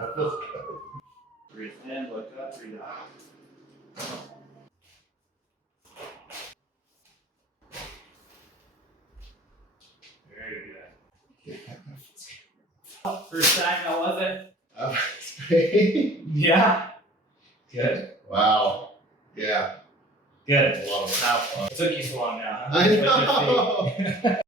That feels good. Breathe in, look up, breathe out. Very good. First time, how was it? It's great. Yeah. Good. Wow. Yeah. Good. Love it. Wow. It took you so long now, huh? I know.